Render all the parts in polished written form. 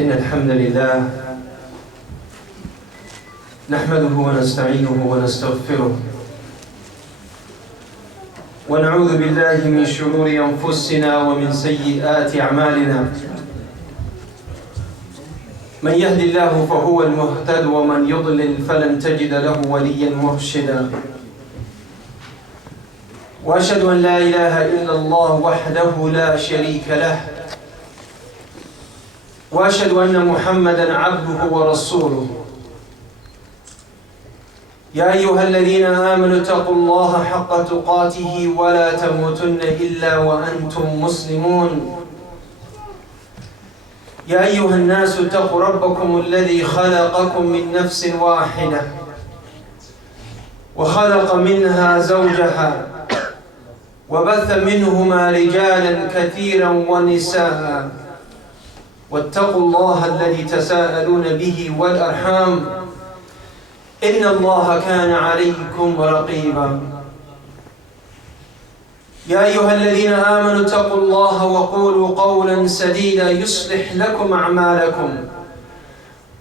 إن الحمد لله نحمده ونستعينه ونستغفره ونعوذ بالله من شرور أنفسنا ومن سيئات أعمالنا من يهد الله فهو المهتد ومن يضلل فلن تجد له وليا مرشدا وأشهد أن لا إله إلا الله وحده لا شريك له وأشهد أن محمدا عبده ورسوله يا أيها الذين آمنوا اتقوا الله حق تقاته ولا تموتن إلا وأنتم مسلمون يا أيها الناس اتقوا ربكم الذي خلقكم من نفس واحدة وخلق منها زوجها وبث منهما رجالا كثيرا ونساء واتقوا الله الذي تساءلون به والأرحام إن الله كان عليكم رقيبا يا أيها الذين آمنوا اتقوا الله وقولوا قولا سديدا يصلح لكم أعمالكم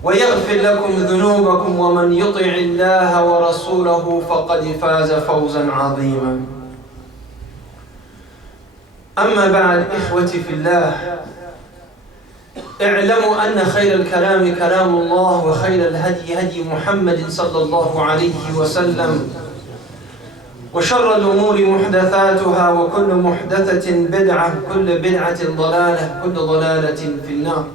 ويغفر لكم ذنوبكم ومن يطع الله ورسوله فقد فاز فوزا عظيما أما بعد إخوتي في الله اعلموا أن خير الكلام كلام الله وخير الهدي هدي محمد صلى الله عليه وسلم وشر الأمور محدثاتها وكل محدثة بدعة كل بدعة ضلالة كل ضلالة في النار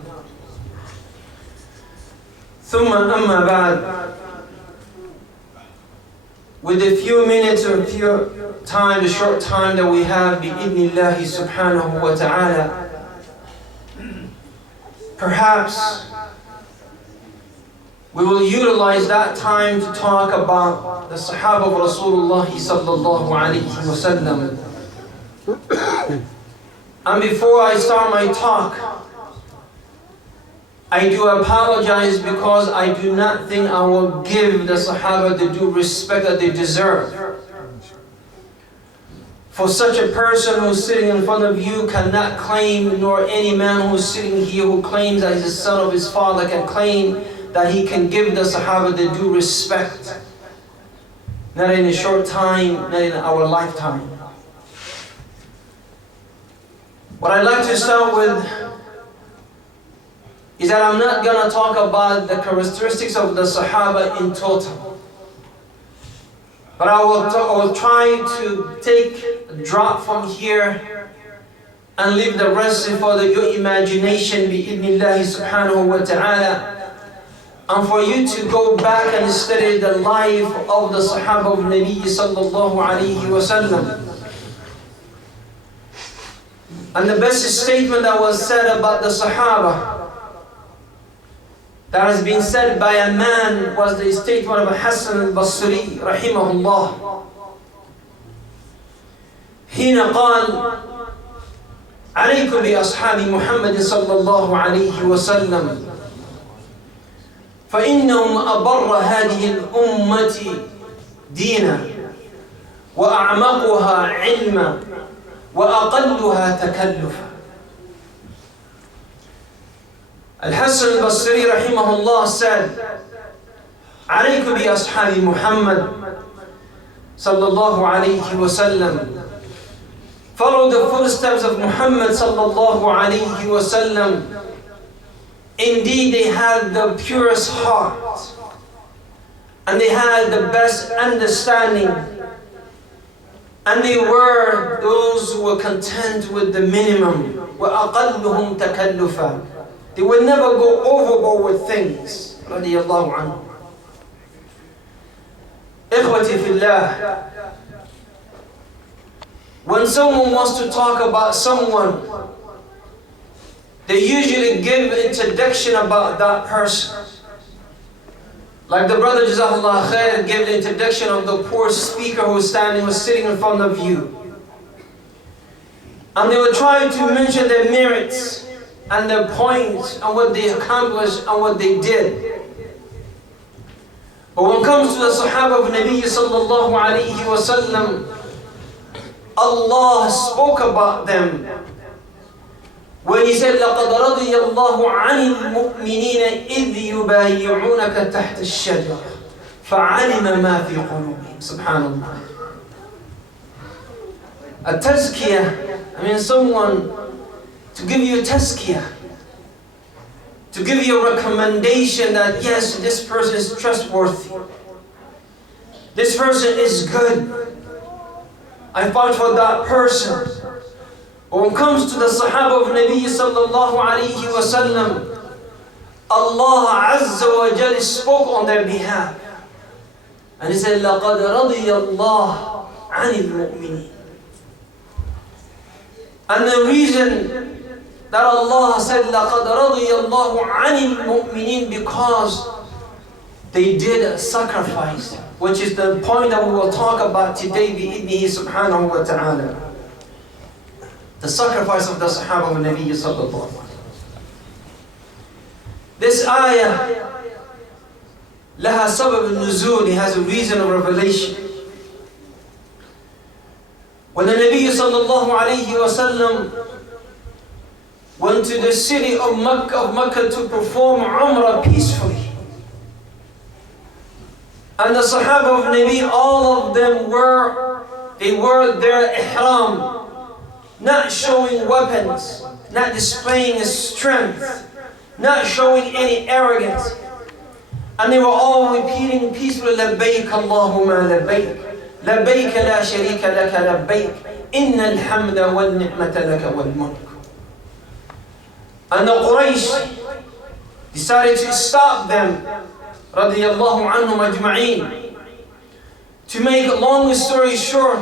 ثم أما بعد with the few minutes or few time, the short time that we have بإذن الله سبحانه وتعالى, perhaps we will utilize that time to talk about the Sahaba of Rasulullah sallallahu alayhi wa sallam. And before I start my talk, I do apologize because I do not think I will give the Sahaba the due respect that they deserve. For such a person who's sitting in front of you cannot claim, nor any man who's sitting here who claims that he's the son of his father can claim that he can give the Sahaba the due respect. Not in a short time, not in our lifetime. What I'd like to start with is that I'm not going to talk about the characteristics of the Sahaba in total. But I will try to take a drop from here and leave the rest for your imagination bi'idhnillahi subhanahu wa ta'ala, and for you to go back and study the life of the Sahaba of Nabi sallallahu alayhi wa sallam. And the best statement that was said about the Sahaba that has been said by a man was the statement of Hassan al-Basri rahimahullah. حين قال عليكم بأصحاب محمد صلى الله عليه وسلم فإنهم أبر هذه الأمة دينا وأعمقها علما وأقلها تكلفا. Al-Hassan al-Basri rahimahullah said, عليكم بأصحاب محمد sallallahu alayhi wa sallam. Follow the footsteps of Muhammad sallallahu alayhi wa sallam. Indeed, they had the purest heart and they had the best understanding, and they were those who were content with the minimum. وَأَقَلُّهُمْ تَكَلُّفًا. They would never go overboard with things. Radiallahu anhu. Ikhwati fillah. When someone wants to talk about someone, they usually give introduction about that person. Like the brother JazakAllahu khair gave the introduction of the poor speaker who was sitting in front of you. And they were trying to mention their merits and their points and what they accomplished and what they did. But when it comes to the Sahaba of Nabi sallallahu alayhi wa sallam, Allah spoke about them when when he said, لَقَدْ رَضِيَ اللَّهُ عَنِ الْمُؤْمِنِينَ إِذْ يُبَايِعُونَكَ تَحْتَ الشَّجَرَةِ فَعَلِمَ مَا فِي قُلُوبِهِمْ. Subhanallah. A tazkiyah, I mean someone to give you a tazkiyah, to give you a recommendation that yes, this person is trustworthy, this person is good, I fought for that person. But when it comes to the Sahaba of Nabi sallallahu alayhi wa sallam, Allah Azza wa Jal spoke on their behalf. And He said, لَقَدْ رَضِيَ اللَّهُ عَنِ الْمُؤْمِنِينَ. And the reason that Allah said, لَقَدْ رَضِيَ اللَّهُ عَنِ الْمُؤْمِنِينَ, because they did a sacrifice, which is the point that we will talk about today, بِإِذْنِهِ subhanahu wa ta'ala. The sacrifice of the Sahaba of Nabi sallallahu alayhi wa sallam. This ayah, لها سبب النزول, it has a reason of revelation. When the Nabi sallallahu alayhi wa sallam went to the city of Mecca to perform Umrah peacefully, and the Sahaba of Nabi, all of them wore their ihram, not showing weapons, not displaying strength, not showing any arrogance. And they were all repeating peacefully, لَبَّيْكَ اللَّهُمَّ لَبَّيْكَ لَبَّيْكَ لَا شَرِيكَ لَكَ لَبَّيْكَ إِنَّ الْحَمْدَ وَالنِّعْمَةَ لَكَ وَالْمُلْكُ. And the Quraysh decided to stop them, radiyallahu anhum ajma'een. To make a long story short,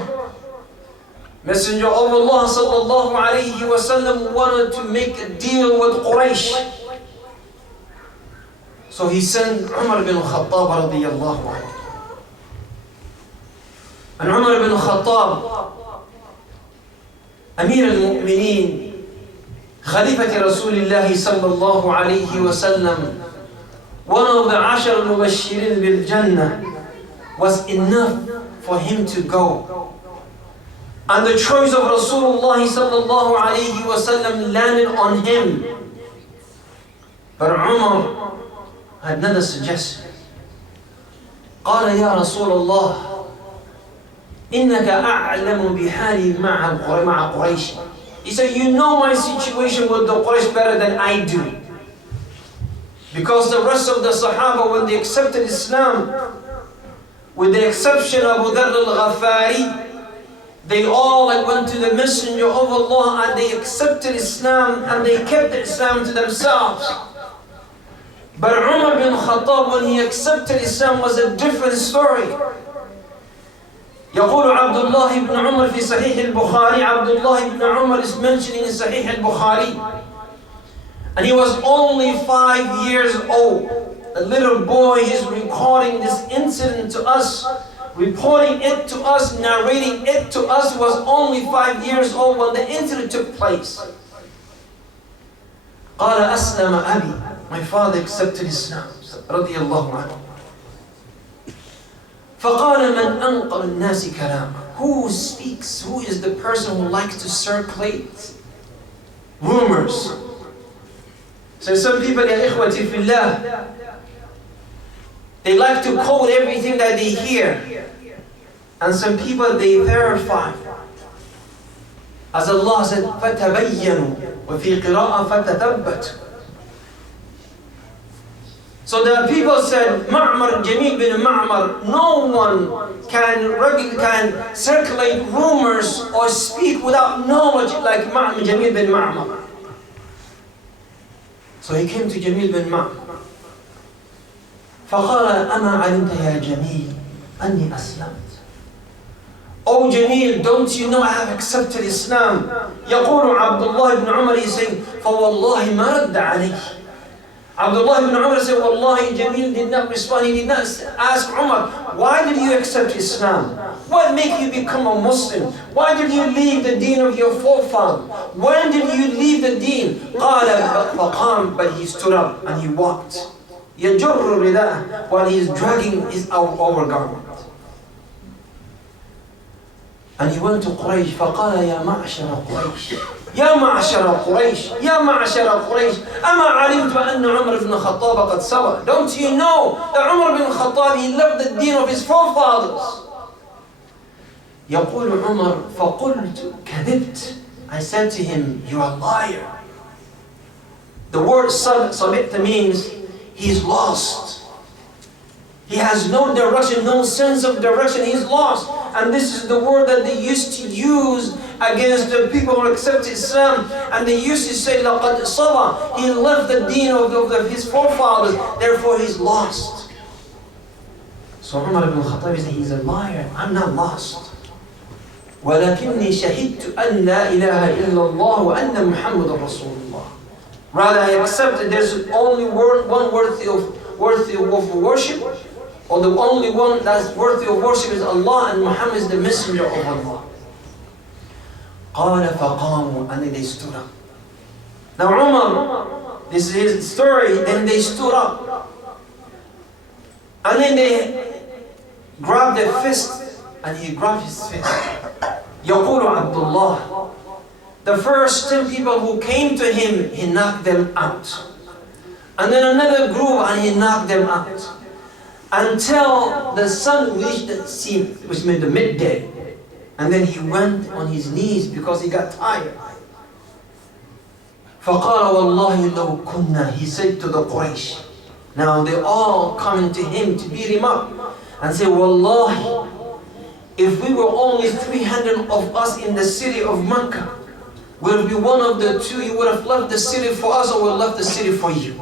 Messenger of Allah sallallahu alayhi wa sallam wanted to make a deal with Quraysh. So he sent Umar bin Khattab radiyallahu anhu. And Umar bin Khattab, Amir al-Mu'mineen, Khalifati Rasulullah sallallahu alayhi wa sallam, one of the Ashar al-Mubashirin bil Jannah, was enough for him to go. And the choice of Rasulullah sallallahu alayhi wa sallam landed on him. But Umar had another suggestion. قال يا رسول الله إنك أعلم بحالي مع قريش. He said, you know my situation with the Quraysh better than I do. Because the rest of the Sahaba, when they accepted Islam, with the exception of Abu Dharr al-Ghafari, they all went to the Messenger of Allah and they accepted Islam and they kept Islam to themselves. But Umar bin Khattab, when he accepted Islam, was a different story. يقول عبد الله بن عمر في صحيح البخاري, عبد الله بن عمر is mentioning in Sahih al-Bukhari, and he was only 5 years old. A little boy is recording this incident to us, reporting it to us, narrating it to us. He was only 5 years old when the incident took place. قال أسلم أبي, my father accepted Islam, رضي الله عنه. فقال من أنقل الناس كلامه, who speaks, who is the person who likes to circulate rumors? So some people, يا إخوتي في الله, they like to quote everything that they hear. And some people, they verify. As Allah said, فَتَبَيَّنُوا وَفِي قِرَاءَ فَتَثَبَّتُوا. So the people said, Ma'mar, Jamil bin Ma'mar, no one can circulate rumors or speak without knowledge like Jamil bin Ma'mar. So he came to Jamil bin Ma'mar. فقال أما علمت يا جميل أني أسلمت. Oh Jamil, don't you know I have accepted Islam? يقول عبد الله بن عمر, he's saying, فوالله ما رد عليه. Abdullah ibn Umar said, Wallahi, Jamil did not respond. He did not ask Umar, why did you accept Islam? What made you become a Muslim? Why did you leave the deen of your forefather? When did you leave the deen? قال فقام, but he stood up and he walked. يجر رداءه, while he is dragging his overgarment. And he went to Quraysh. فقال يا معشر قريش يا معشر قريش يا معشر قريش أما علمت أن عمر بن الخطاب قد سبق. Don't you know that Umar bin Khattab, he left the deen of his forefathers? يقول عمر فقلت كذبت. I said to him, you are a liar. The word sabit means he's lost. He has no direction, no sense of direction. He's lost. And this is the word that they used to use against the people who accept Islam. And they used to say, لَقَدْ صَبَى. He left the deen of his forefathers, therefore he's lost. So Umar ibn Khattab said, he's a liar. I'm not lost. وَلَكِنِّي شَهِدْتُ أَنْ لَا إِلَهَ إِلَّا اللَّهُ وَأَنَّ مُحَمَّدًا رَسُولُ اللَّهِ. Rather, I accept that there's only one worthy of worship, or the only one that's worthy of worship is Allah, and Muhammad is the messenger of Allah. قَالَ فَقَامُوا. And then they stood up. Now Umar, this is his story, then they stood up. And then they grabbed their fist, and he grabbed his fist. يقول عبد الله. The first 10 people who came to him, he knocked them out. And then another group, and he knocked them out. Until the sun reached the sea, which meant the midday. And then he went on his knees because he got tired. فَقَالَ وَاللَّهِ لَوْ كُنَّا. He said to the Quraysh. Now they all coming to him to beat him up. And say, Wallahi, if we were only 300 of us in the city of Mecca, will be one of the two, you would have left the city for us or would have left the city for you.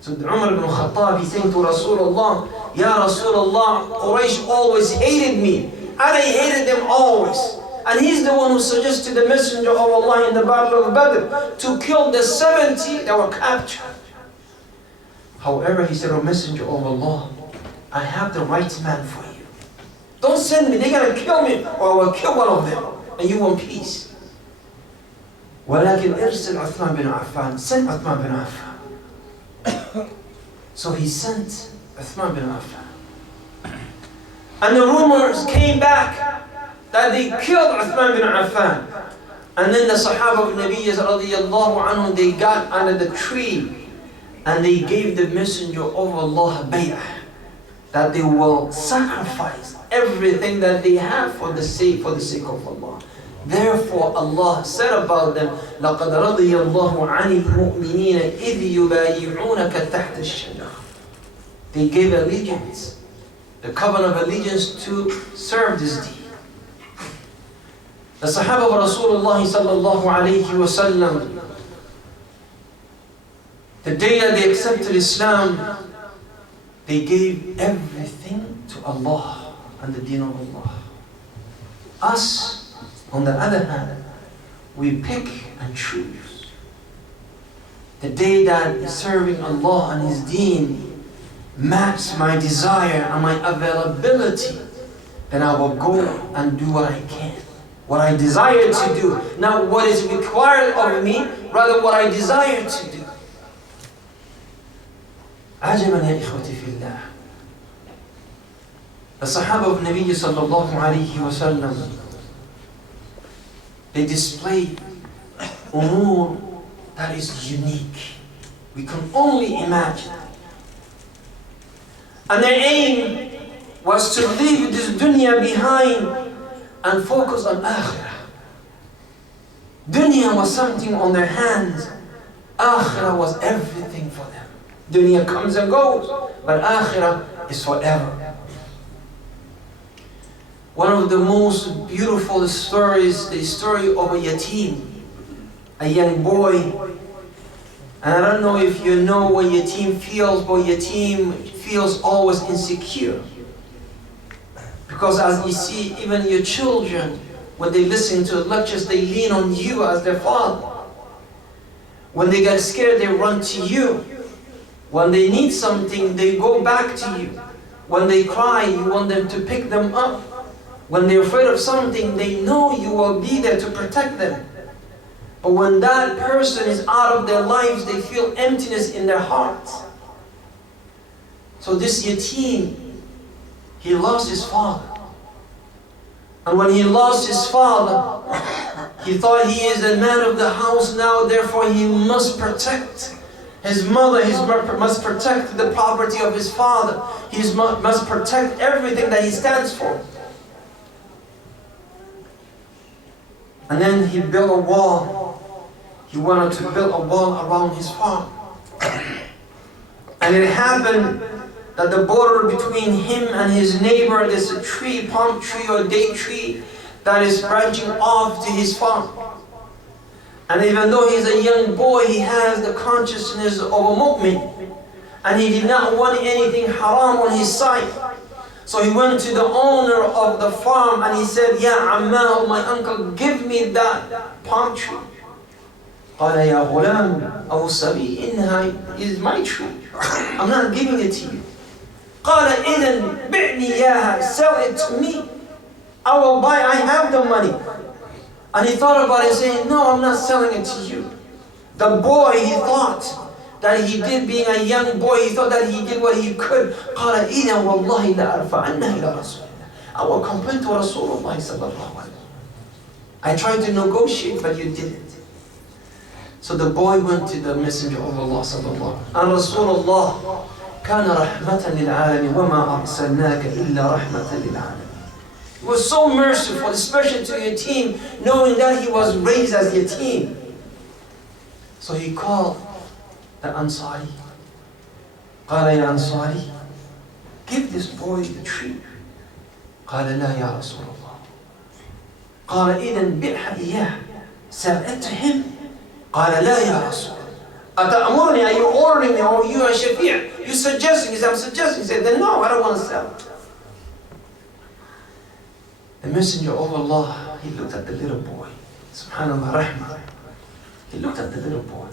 So Umar ibn Khattab, he's saying to Rasulullah, Ya Rasulullah, Quraysh always hated me. And I hated them always. And he's the one who suggested the messenger of Allah in the battle of Badr to kill the 70 that were captured. However, he said, O messenger of Allah, I have the right man for you. Don't send me, they're going to kill me, or I will kill one of them, and you want peace. ولكن ارسل عثمان بن عفان. Send Uthman bin Affan. So he sent Uthman bin Affan. And the rumors came back that they killed Uthman bin Affan. And then the Sahaba of Nabi radiyallahu anhu, they got under the tree and they gave the messenger of Allah bay'ah, that they will sacrifice everything that they have for the sake of Allah. Therefore Allah said about them, لَقَدْ رَضِيَ اللَّهُ عَنِ الْمُؤْمِنِينَ إِذْ يُبَايِعُونَكَ تَحْتَ الشَّجَرَةِ. They gave allegiance, the covenant of allegiance to serve this deed. The Sahaba of Rasulullah sallallahu alayhi wa sallam, the day that they accepted Islam, they gave everything to Allah and the deen of Allah. Us, on the other hand, we pick and choose. The day that serving Allah and His deen match my desire and my availability, then I will go and do what I can, what I desire to do. Not what is required of me, rather what I desire to do. عجبا يا إخوتي في الله. The Sahaba of Nabi sallallahu alayhi wa sallam, they display umur that is unique. We can only imagine. And their aim was to leave this dunya behind and focus on akhirah. Dunya was something on their hands. Akhirah was everything for them. Dunya comes and goes, but akhirah is forever. One of the most beautiful stories, the story of a yatim, a young boy. And I don't know if you know what yatim feels, but yatim feels always insecure. Because as you see, even your children, when they listen to lectures, they lean on you as their father. When they get scared, they run to you. When they need something, they go back to you. When they cry, you want them to pick them up. When they're afraid of something, they know you will be there to protect them. But when that person is out of their lives, they feel emptiness in their hearts. So this yatim, he lost his father. And when he lost his father, He thought he is the man of the house now, therefore he must protect his mother, he must protect the property of his father, he must protect everything that he stands for. And then he built a wall. He wanted to build a wall around his farm. And it happened that the border between him and his neighbor, there's a tree, palm tree or date tree, that is branching off to his farm. And even though he's a young boy, he has the consciousness of a mu'min. And he did not want anything haram on his side. So he went to the owner of the farm and he said, Ya Ammah, my uncle, give me that palm tree. قال يا غلام أو صبي إنها is my tree. I'm not giving it to you. قال إذن بعني إياها, sell it to me. I will buy, I have the money. And he thought about it saying, no, I'm not selling it to you. The boy, he thought that he did, being a young boy, he thought that he did what he could. قال إذن والله لا أرفعنها إلى رسول الله. I will complain to Rasulullah sallallahu alaihi wasallam. I tried to negotiate, but you didn't. So the boy went to the Messenger of Allah sallallahu alaihi wasallam. And Rasulullah كان رحمة للعالمين وما أرسلناك إلا رحمة للعالمين. He was so merciful, especially to yatim, knowing that he was raised as yatim. So he called the Ansari. قال يا أنصاري, give this boy the tree. قال لا يا رسول الله. قال إذن بيعها إياه. Sell it to him. قال لا يا رسول الله. أتأمرني, are you ordering me, or you are Shafi'? You suggesting? He said, I'm suggesting. He said, then no, I don't want to sell. The Messenger of Allah, he looked at the little boy. Subhanallah, rahmah. He looked at the little boy.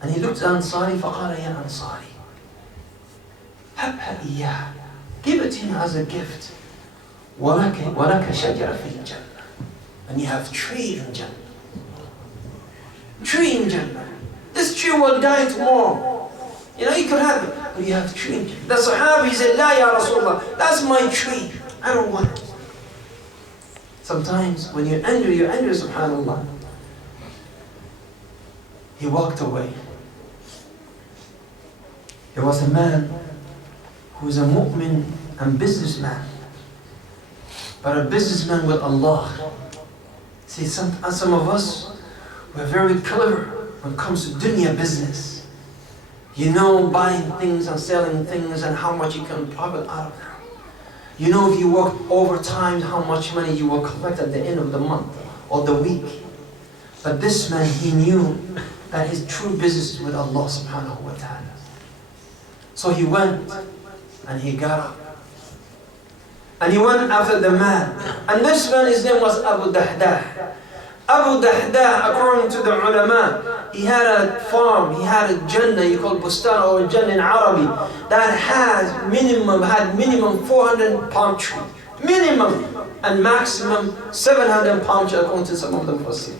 And he looked at Ansari, فقال يا أنصاري هبها إياه. Give it to him as a gift. ولك شجرة في الجنة. And you have tree in Jannah. Tree in Jannah. This tree will die tomorrow. You know, you could have it, but you have tree in Jannah. The Sahabi said, La ya Rasulullah, that's my tree. I don't want it. Sometimes when you enter, subhanallah. He walked away. There was a man who was a mu'min and businessman. But a businessman with Allah. See, some of us, we're very clever when it comes to dunya business. You know, buying things and selling things and how much you can profit out of them. You know, if you work overtime, how much money you will collect at the end of the month or the week. But this man, he knew that his true business is with Allah subhanahu wa ta'ala. So he went and he got up. And he went after the man. And this man, his name was Abu Dahdah. Abu Dahdah, according to the ulama, he had a farm, he had a jannah, you call bustan or jannah in Arabic, that had minimum 400 palm trees. Minimum and maximum 700 palm trees, according to some of them Mufassir.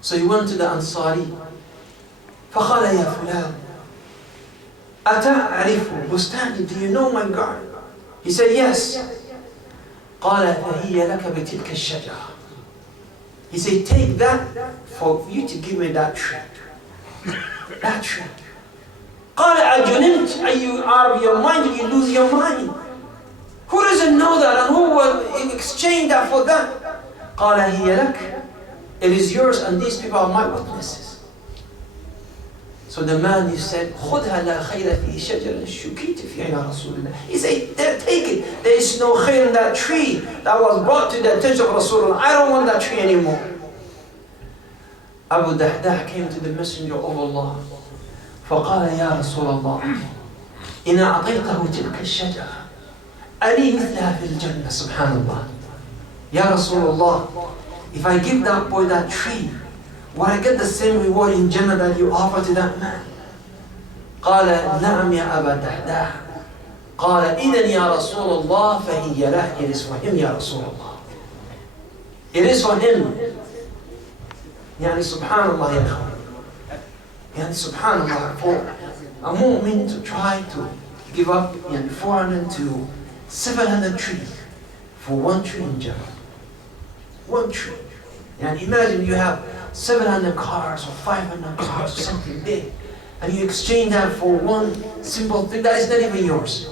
So he went to the Ansari. فقال يا فلان أتعرف بستاني, do you know my garden? He said, yes. قال فهي لك بتلك الشجرة. He said, take that for you to give me that tree. That tree. قال أجننت, are you out of your mind? Did you lose your mind? Who doesn't know that and who will exchange that for that? قال هي لك. It is yours and these people are my witnesses. So the man, he said, خُذْهَا لَا خَيْرَ فِي شَجَرٍ شُكِيتِ فِيهَا يَا رَسُولِ اللَّهِ. He said, take it. There is no khair in that tree that was brought to the attention of Rasulullah. I don't want that tree anymore. Abu Dahdah came to the Messenger of Allah. فقال يا رسول الله إن أعطيته تلك الشجرة ألي مثلها في الجنة. سبحان الله. Ya Rasulullah, if I give that boy that tree, will I get the same reward in Jannah that you offer to that man? قال نعم يا أبا دحداح. قال إذن يا رسول الله فهي له. It is for him, Ya Rasulullah. It is for him. يعني subhanallah ya أخوان. يعني subhanallah, for a mu'min to try to give up 400 to 700 trees for one tree in Jannah. One tree. And imagine you have 700 cars or 500 cars or something big, and you exchange that for one simple thing that is not even yours.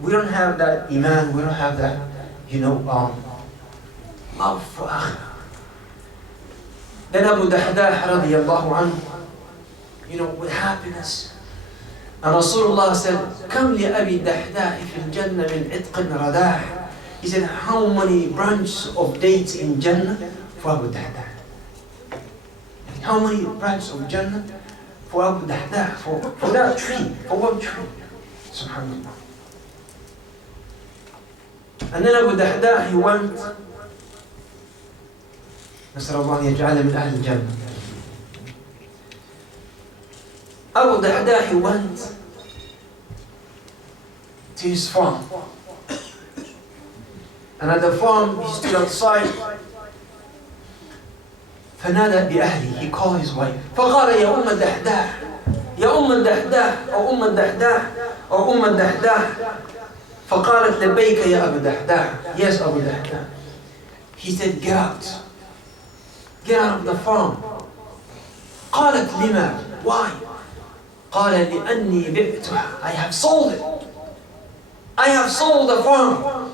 We don't have that iman, we don't have that, love for akhirah. Then Abu Dahdah radiallahu anhu, with happiness. And Rasulullah said, "Kam li Abi Dahdah fil Jannah min itqin radah." He said, how many branches of dates in Jannah for Abu Dahdah? How many branches of Jannah for Abu Dahdah? For that tree, for one tree. Subhanallah. And then Abu Dahdah, he went. نسأل الله أن يجعلنا من أهل الجنة. Abu Dahdah, he went to his farm. And at the farm, he stood outside. فنادى بأهله, he called his wife. فقال يا أم الدحداح, يا أم الدحداح, أو أم الدحداح, أو أم الدحداح. فقالت لبيك يا أبا الدحداح. Yes, Abu Dahdah. He said, get out. Get out of the farm. قالت لما? Why? قال لأني بعتها. I have sold it. I have sold the farm.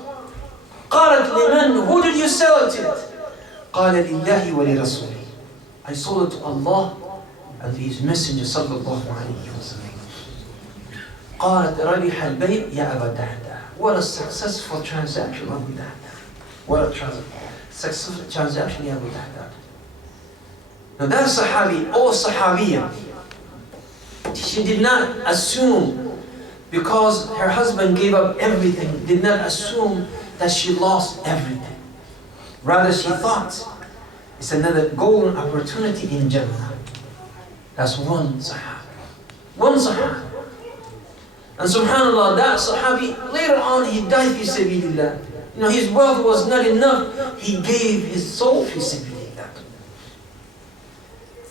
قالت لمن? Who did you sell it to? قال لله ولرسوله. I sold it to Allah and to His Messenger صلى الله عليه وسلم. قالت ربح البيع يا أبا الدحداح. What a successful transaction, Abu Dahdah. What a successful transaction, ya Abu Dahdah. Now that Sahabi or Sahabiya, she did not assume, because her husband gave up everything, did not assume that she lost everything. Rather, she thought it's another golden opportunity in Jannah. That's one Sahabi. One Sahabi. And subhanAllah, that Sahabi, later on, he died fi sabilillah. His wealth was not enough. He gave his soul fi sabilillah.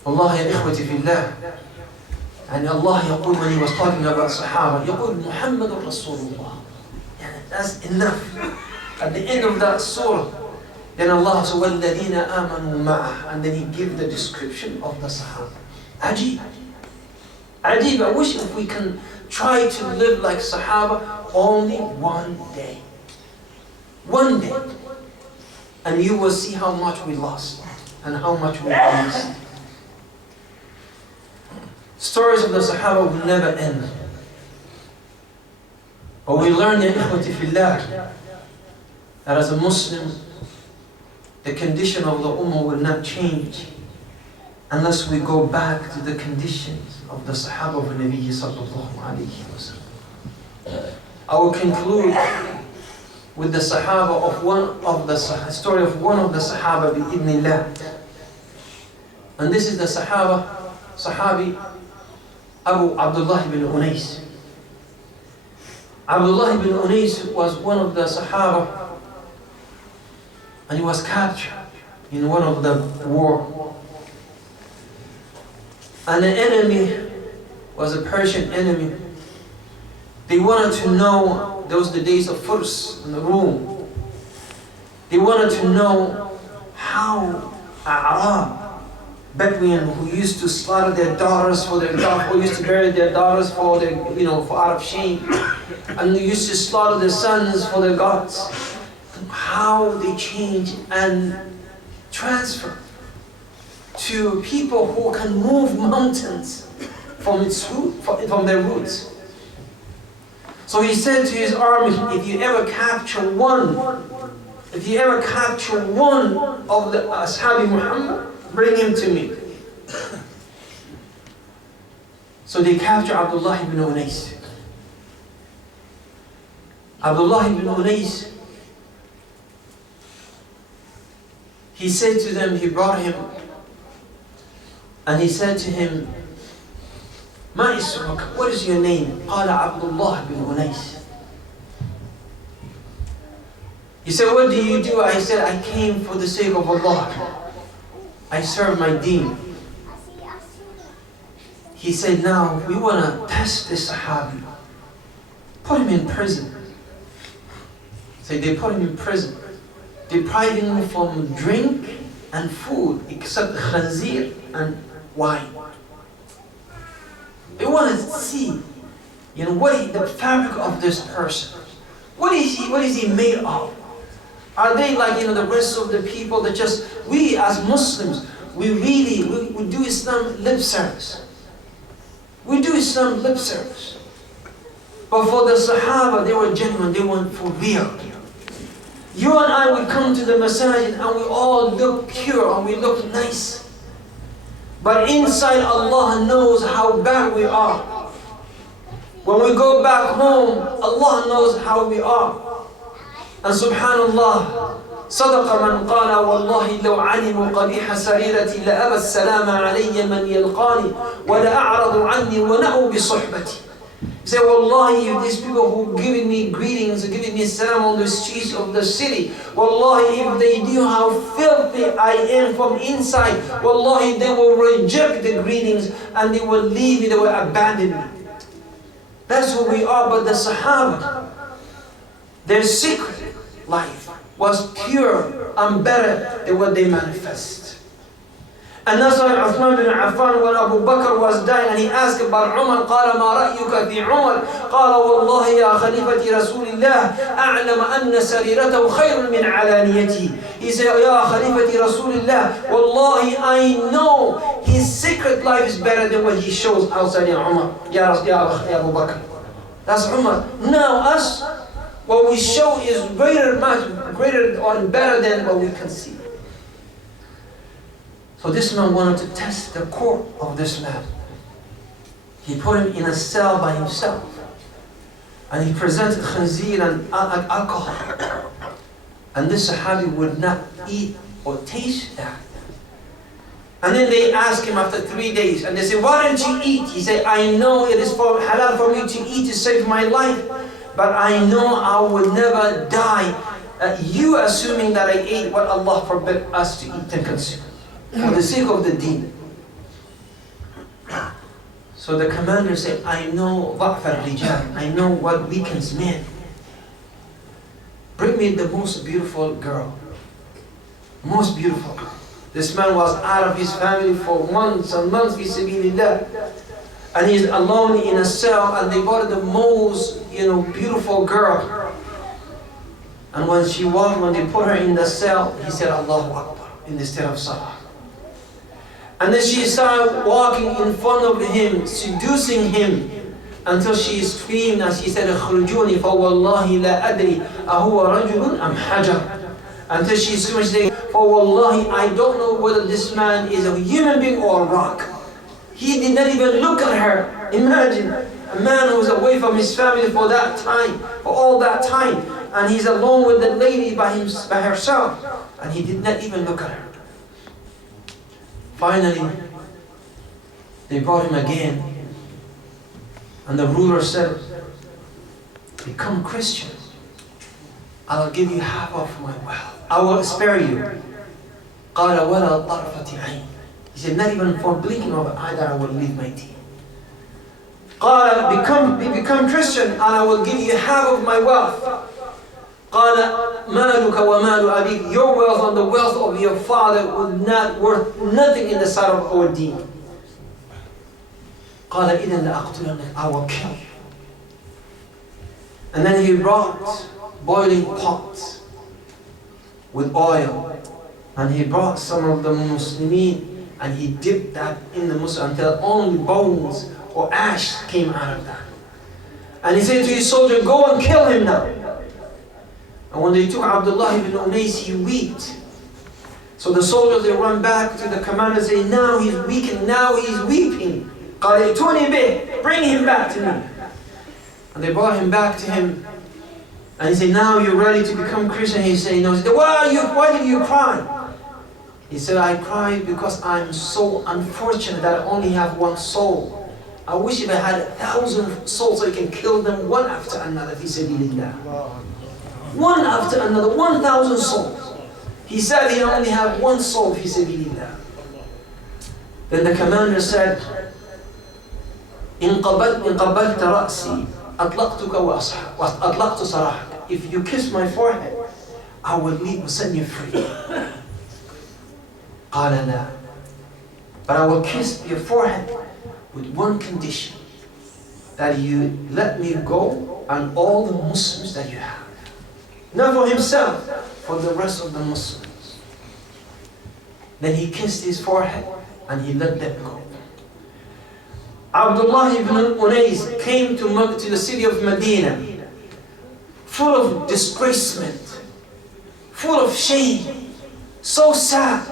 Allah ya ikhwati fillah. And Allah يقول, when he was talking about Sahaba, يقول محمد رسول الله. That's enough. At the end of that surah, then Allah says, وَالَّذِينَ آمَنُوا مَعَهُ. And then he gives the description of the Sahaba. Ajib. Ajib. I wish if we can try to live like Sahaba only one day. One day. And you will see how much we lost and how much we lost. Stories of the Sahaba will never end. But we learn, ya ikhwati fillah, that as a Muslim, the condition of the Ummah will not change unless we go back to the conditions of the Sahaba of the Nabi sallallahu alayhi wa sallam. I will conclude with the Sahaba of story of one of the Sahaba bi-idhnillah. And this is the Sahabi Abu Abdullah ibn Unais. Abdullah ibn Unais was one of the Sahaba, and he was captured in one of the war. And the enemy was a Persian enemy. They wanted to know, those were the days of Furs in the Rome. They wanted to know how Arab, Bedouin, who used to slaughter their daughters for their God, who used to bury their daughters for their, for out of shame, and they used to slaughter their sons for their gods. How they change and transfer to people who can move mountains from their roots. So he said to his army, if you ever capture one of the Ashabi Muhammad, bring him to me. So they captured Abdullah ibn Unais. Abdullah ibn Unais, he said to them, he brought him, and he said to him, Ma ismuk, what is your name? Qala Abdullah ibn Unais. He said, what do you do? I said, I came for the sake of Allah. I serve my deen. He said, now we want to test this Sahabi. Put him in prison. So they put him in prison, depriving him from drink and food except khanzir and wine. They want to see, what is the fabric of this person? What is he made of? Are they like, the rest of the people that just, we as Muslims, we do Islam lip service. We do Islam lip service. But for the Sahaba, they were genuine, they were for real. You and I would come to the masajid and we all look pure and we look nice. But inside, Allah knows how bad we are. When we go back home, Allah knows how we are. And subhanallah, صدق من قال والله لو علموا قبيح سريرتي لأبى السلام علي من يلقاني ولأعرض عني ونأوا بصحبتي. He said, Wallahi, if these people who giving me greetings, giving me salam on the streets of the city, Wallahi, if they knew how filthy I am from inside, Wallahi, they will reject the greetings and they will leave me, they will abandon me. That's who we are. But the Sahaba, their secret life was pure and better than what they manifest. And that's why Uthman bin Affan, when Abu Bakr was dying, and he asked about Umar, قال ما رأيك في عمر؟ قال والله يا خليفة رسول الله أعلم أن سريرته خير من علانيته. He said, يا خليفة رسول الله, Wallahi, I know his secret life is better than what he shows outside. Ya Umar, Ya Abu Bakr. That's Umar. Now us, what we show is much greater or better than what we can see. So this man wanted to test the core of this man. He put him in a cell by himself. And he presented khanzir and alcohol. And this Sahabi would not eat or taste that. And then they asked him after 3 days, and they said, why don't you eat? He said, I know it is halal for me to eat to save my life, but I know I will never die. You assuming that I ate what Allah forbid us to eat and consume. For the sake of the deen. So the commander said, I know ضعف الرجال, I know what weakens men. Bring me the most beautiful girl. Most beautiful girl. This man was out of his family for months and months, fi sabilillah. And he's alone in a cell, and they brought the most, beautiful girl. And when she walked, when they put her in the cell, he said, Allahu Akbar, in the state of salah. And then she started walking in front of him, seducing him, until she screamed and she said, "Akhrujuni fa wallahi la adri ahuwa rajulun am hajar." Until she screamed, she said, "For wallahi, I don't know whether this man is a human being or a rock." He did not even look at her. Imagine a man who's away from his family for that time, for all that time, and he's alone with the lady by herself, and he did not even look at her. Finally, they brought him again, and the ruler said, "Become Christian. I'll give you half of my wealth. I will spare you." قال ولا طرفة عين. He said, not even for blinking of an eye that I will leave my deen. قال, become Christian, and I will give you half of my wealth. قال مالك ومال أبيك. Your wealth and the wealth of your father would not worth nothing in the sight of our deen. قال إذن لأقتلنك. I will kill you. And then he brought boiling pots with oil, and he brought some of the Muslimin, and he dipped that in the Muslim until only bones or ash came out of that. And he said to his soldier, "Go and kill him now." And when they took Abdullah ibn Unais, he wept. So the soldiers, they run back to the commander and say, "Now he's weakened, now he's weeping. Bring him back to me." And they brought him back to him. And he said, "Now you're ready to become Christian." He said, "No." He said, "Why did you cry?" He said, "I cried because I'm so unfortunate that I only have one soul. I wish if I had 1,000 souls, I can kill them one after another. Fi sabilillah. One after another, 1,000 souls." He said he only had one soul. Fi sabilillah. Then the commander said, "إن قبلت رأسي أطلقتك وأطلقت سراحك." if you kiss my forehead, I will set you free. قال لا. But I will kiss your forehead with one condition, that you let me go and all the Muslims that you have. Not for himself, for the rest of the Muslims. Then he kissed his forehead and he let them go. Abdullah ibn Unais came to the city of Medina, full of disgracement, full of shame, so sad.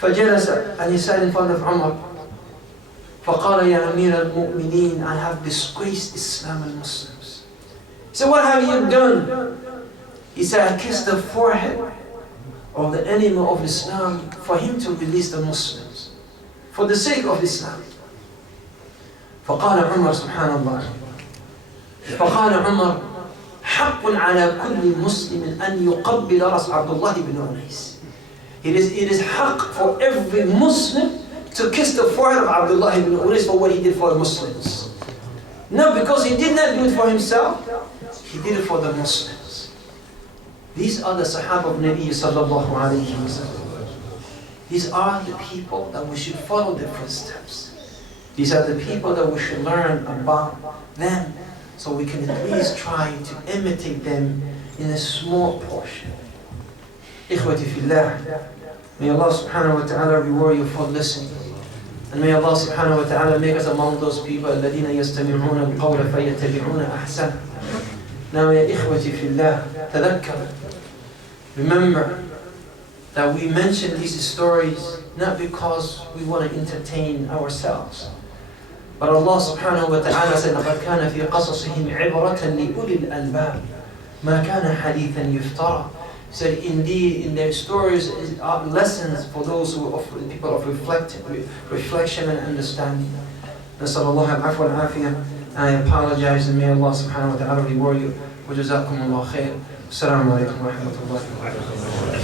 فجلس, and he sat in front of Umar. فقال يا أمير المؤمنين, I have disgraced Islam and Muslims. He said, what have you done? He said, I kissed the forehead of the enemy of Islam for him to release the Muslims, for the sake of Islam. فقال عمر سبحان الله, فقال عمر حق على كل مسلم أن يقبل رأس عبد الله بن أنيس. It is haq for every Muslim to kiss the forehead of Abdullah ibn Unais for what he did for the Muslims. Not because he did not do it for himself, he did it for the Muslims. These are the Sahaba of Nabi sallallahu alayhi wa sallam. These are the people that we should follow their footsteps. These are the people that we should learn about them, so we can at least try to imitate them in a small portion. Ikhwati fillah, may Allah subhanahu wa ta'ala reward you for listening. And may Allah subhanahu wa ta'ala make us among those people الذين يستمعون القول فيتبعون أحسنه. Now ya ikhwati fillah, تذكر, remember that we mention these stories not because we want to entertain ourselves, but Allah subhanahu wa ta'ala said لقد كان في قصصهم عبرة لأولي الألباب ما كان حديثا يفترى. Said indeed in their stories are lessons for those who are people of reflection and understanding. Nasallallahu al-afwa al-afiyah. I apologize and may Allah subhanahu wa ta'ala reward you. Wa jazakumullahu khair. Assalamu alaikum wa rahmatullahi wa barakatuh.